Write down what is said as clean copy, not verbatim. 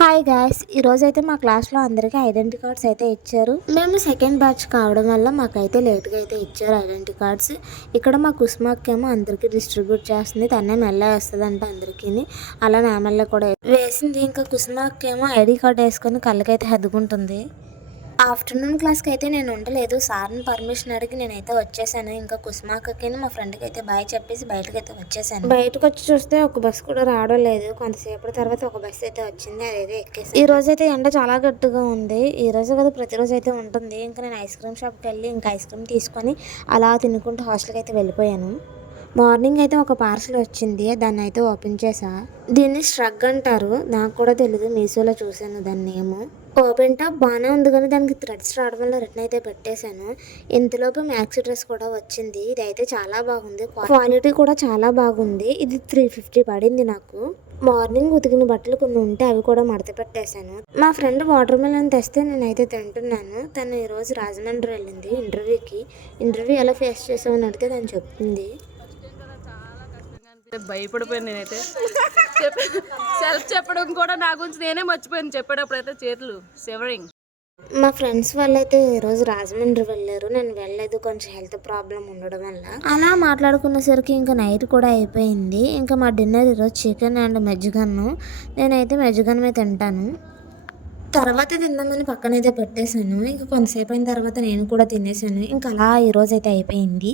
Hi guys, ఈరోజైతే మా క్లాస్లో అందరికీ ఐడెంటిటీ కార్డ్స్ అయితే ఇచ్చారు. మేము సెకండ్ బ్యాచ్ కావడం వల్ల మాకైతే లేట్గా అయితే ఇచ్చారు ఐడెంటిటీ కార్డ్స్. ఇక్కడ మా కుస్మాకేమో అందరికీ డిస్ట్రిబ్యూట్ చేస్తుంది. తనే మెల్ల వేస్తుందంట అందరికీ. అలా నా మెల్ల కూడా వేసింది. ఇంకా కుస్మాకేమో ఐడి కార్డ్ వేసుకొని కళ్ళకైతే హద్దుకుంటుంది. ఆఫ్టర్నూన్ క్లాస్కి అయితే నేను ఉండలేదు. సార్ని పర్మిషన్ అడిగి నేనైతే వచ్చేసాను. ఇంకా కుస్మాకకి మా ఫ్రెండ్కి అయితే బాయ్ చెప్పేసి బయటకైతే వచ్చేసాను. బయటకు వచ్చి చూస్తే ఒక బస్సు కూడా రావడం లేదు. కొంతసేపటి తర్వాత ఒక బస్సు అయితే వచ్చింది, అదైతే ఎక్కేసి. ఈ రోజు అయితే ఎండ చాలా గట్టిగా ఉంది. ఈ రోజు కదా ప్రతిరోజు అయితే ఉంటుంది. ఇంకా నేను ఐస్ క్రీమ్ షాప్కి వెళ్ళి ఇంకా ఐస్ క్రీమ్ తీసుకొని అలా తినుకుంటూ హాస్టల్కి అయితే వెళ్ళిపోయాను. మార్నింగ్ అయితే ఒక పార్సల్ వచ్చింది, దాన్ని అయితే ఓపెన్ చేసా. దీన్ని స్ట్రగ్ అంటారు, నాకు కూడా తెలీదు. మీషోలో చూసాను దాని నేమ్. ఓపెన్ టాప్ బాగానే ఉంది కానీ దానికి థ్రెడ్స్ రావడం వల్ల రిటర్న్ అయితే పెట్టేశాను. ఇంతలోపు మ్యాక్సీ డ్రెస్ కూడా వచ్చింది. ఇది అయితే చాలా బాగుంది, క్వాలిటీ కూడా చాలా బాగుంది. ఇది 350 పడింది నాకు. మార్నింగ్ ఉతికిన బట్టలు కొన్ని ఉంటే అవి కూడా మడత పెట్టేశాను. మా ఫ్రెండ్ వాటర్ మిలన్ తెస్తే నేనైతే తింటున్నాను. తను ఈరోజు రాజమండ్రి వెళ్ళింది ఇంటర్వ్యూకి. ఇంటర్వ్యూ ఎలా ఫేస్ చేసామని అడిగితే తను చెప్తుంది. భయపడిపోయాను నేనైతే. సెల్ఫ్ చెప్పడం కూడా నా గురించి నేనే మర్చిపోయాను. చెప్పేటప్పుడు అయితే చేతులు షివరింగ్. మా ఫ్రెండ్స్ వాళ్ళైతే ఈరోజు రాజమండ్రి వెళ్ళారు, నేను వెళ్ళలేదు, కొంచెం హెల్త్ ప్రాబ్లం ఉండడం వల్ల. అలా మాట్లాడుకునేసరికి ఇంకా నైట్ కూడా అయిపోయింది. ఇంకా మా డిన్నర్ ఈరోజు చికెన్ అండ్ మెజ్జిగన్ను. నేనైతే మెజ్జిగన్మే తింటాను. తర్వాత తిందామని పక్కనైతే పెట్టేశాను. ఇంకా కొంతసేపు అయిన తర్వాత నేను కూడా తినేసాను. ఇంకా అలా ఈరోజు అయితే అయిపోయింది.